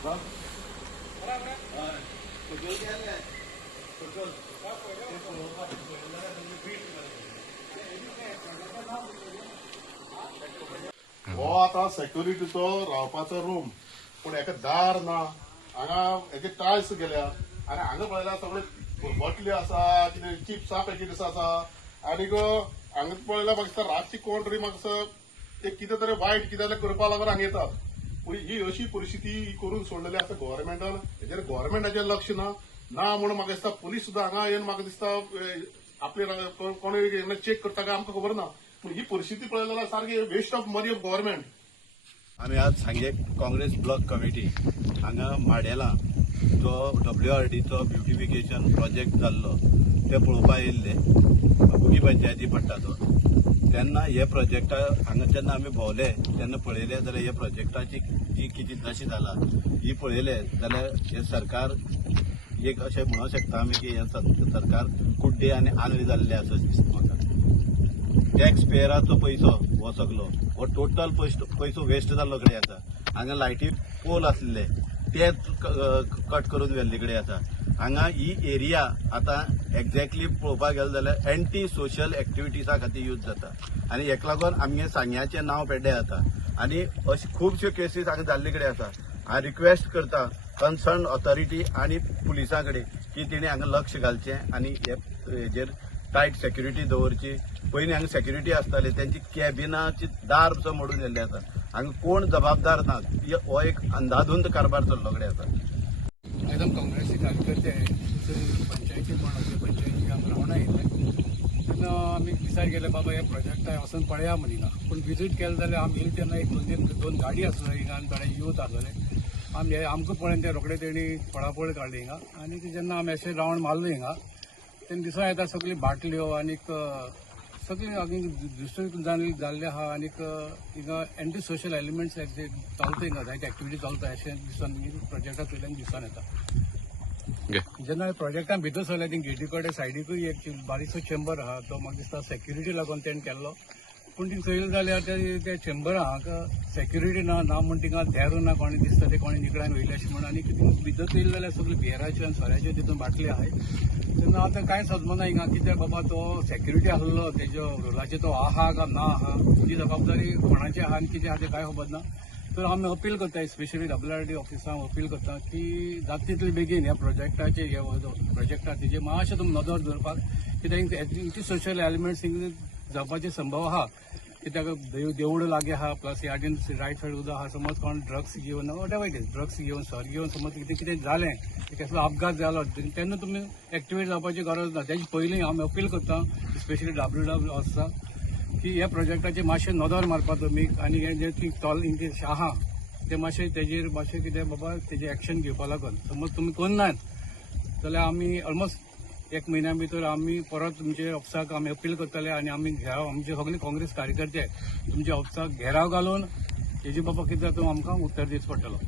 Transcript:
हो आता सेक्युरिटीचो रावपाचो रूम पूण हेका दार ना हांगा हेचे टायल्स गेल्यात आनी हांगा पळयल्यार सगळे बॉटली आसा कितें चिप्सा पॅकेट्स आसा आनीक हांगा पळयल्यार म्हाका दिसता रातची कोण तरी म्हाका दिसता ते कितें तरी वायट कितें तरी करपा लागून हांगा येतात पूण ही अशी परिस्थिती ही करून सोडलेली आसा गव्हर्मेंटान हेजेर गव्हर्मेंटाचें लक्ष ना म्हणून म्हाका दिसता पुलीस सुद्दां हांगा येवन म्हाका दिसता आपले कोणी चेक करता काय आमकां खबर ना पूण ही परिस्थिती पळयली जाल्यार सारकी waste of money of government. आम्ही आज सांगे काँग्रेस ब्लॉक कमिटी हांगा माडेला जो WRDचो ब्युटिफिकेशन प्रोजेक्ट जाल्लो ते पळोवपा येयल्ले बुगी पंचायती पडटा तो तेन्ना हे प्रोजेक्टा हांगा जेन्ना आमी भोवले तेन्ना पळयले जाल्यार हे प्रोजेक्टाची जी कितें दशा जाला ही पळयले जाल्यार हे सरकार एक अशें म्हणूं शकता आमी की हे सरकार कुड्डे आनी आंधळे जाल्ले आसा दिसता म्हाका. टॅक्स पेयराचो पयसो हो सगलो हो टोटल पयसो वेस्ट जाल्लो कडेन आसा. हांगा लायटी पोल आसले ते कट करून व्हेल्ले कडेन आसा. हांगा ही एरिया आतां एक्झॅक्टली पळोवपाक गेले जाल्यार एंटी सोशल एक्टिविटीजा खातीर यूज जाता आनी हेका लागून आमगे सांग्याचें नांव पेड्डें जाता आनी अशे खुबश्यो केसीस हांगा जाल्ले कडेन आसा. हांव रिक्वेस्ट करता कन्सर्न ऑथॉरिटी आनी पुलिसां कडेन की तेणी हांगा लक्ष घालचें आनी हेजेर टायट सेक्युरिटी दवरची. पयलीं हांगा सेक्युरिटी आसताले त्यांची कॅबिनाची दार सुद्दां मोडून येल्ले आसा. हांगा कोण जबाबदार ना हो एक अंधाधुंद कारभार चल्लो कडेन आसा. एकदम काँग्रेसी कार्यकर्ते पंचायती म्हणून पंचायती आमी रावणा येयल्ले तेन्ना आमी डिसायड केलें बाबा हे प्रोजेक्टा वचून पळया म्हणिना पूण विजीट केलें जाल्यार आमी येयले तेन्ना एक दोन गाडी आसल्यो हिंगा आनी थोडे यूथ आसलेले आमी आमकां पळोवन ते रोखडे तेणी पळापळ काडली हिंगा आनी जेन्ना आमी अशें रावंड मारलो हिंगा तेन्ना दिसा येता सगळी बाटल्यो आनीक सगळी दुसरे जाल्ले आहा आनीक हिंगा एंटी सोशल एलिमेंट्स चलता हिंगा जायते एक्टिविटी चलता अशें दिसान प्रोजेक्टा वयल्यान दिसान येता. जेन्ना प्रोजेक्टान भितर सरले थिंग गेटी कडेन सायडीकूय एक बारीकसो चेंबर आहा तो म्हाका दिसता सेक्युरिटी लागून तेणें केल्लो पूण थिंग चोयलें जाल्यार त्या चेंबराक सेक्युरिटी ना म्हण थिंगा धेरू ना कोणी दिसता ते कोणी निकळान वयले अशें म्हण आनी भितर चोयलें जाल्यार सगळे बियराच्यो आनी सोऱ्याच्यो तितून बाटली आहाय. तेन्ना आतां कांय समजना हिंगा कित्याक बाबा तो सेक्युरिटी आसलो तेजो रोलाचेर तो आहा काय ना आहा ती जबाबदारी कोणाची आहा आनी कितें आहा तें कांय खबर ना. तर आमी अपील करता स्पेशली WRD ऑफिसांक अपील करता की जाता तितले बेगीन ह्या प्रोजेक्टाचे प्रोजेक्टा तेजे मातशें तुमी नदर दवरपाक कित्याक एंटी सोशल एलिमेंट्स हिंगा जावपाचे संभव आहा कित्याक देवूळ लागीं आहा प्लस याडीन रायट सायड उदक आहा समज कोण ड्रग्स घेवन वॉटेवर इट इज ड्रग्स घेवन सर घेवन समज कितें कितें जालें कसलो अपघात जालो तेन्ना तुमी एक्टिवेट जावपाची गरज ना. तेजे पयलीं आमी अपील करता स्पेशली WRD आसा की ह्या प्रोजेक्टाचेर मातशें नदर मारपा तुमी आनी हे जे आहा ते मातशें तेजेर मातशें कितें बाबा तेजें एक्शन घेवपा लागून समज तुमी करनात जाल्यार आमी ऑलमोस्ट एक म्हयन्या भितर आमी परत तुमचे ऑफिसाक आमी अपील करतले आनी आमी घेराव आमचे सगळे काँग्रेस कार्यकर्ते तुमच्या ऑफिसाक घेराव घालून तेजे बाबा कितें जाता आमकां उत्तर दिवचो पडटलो.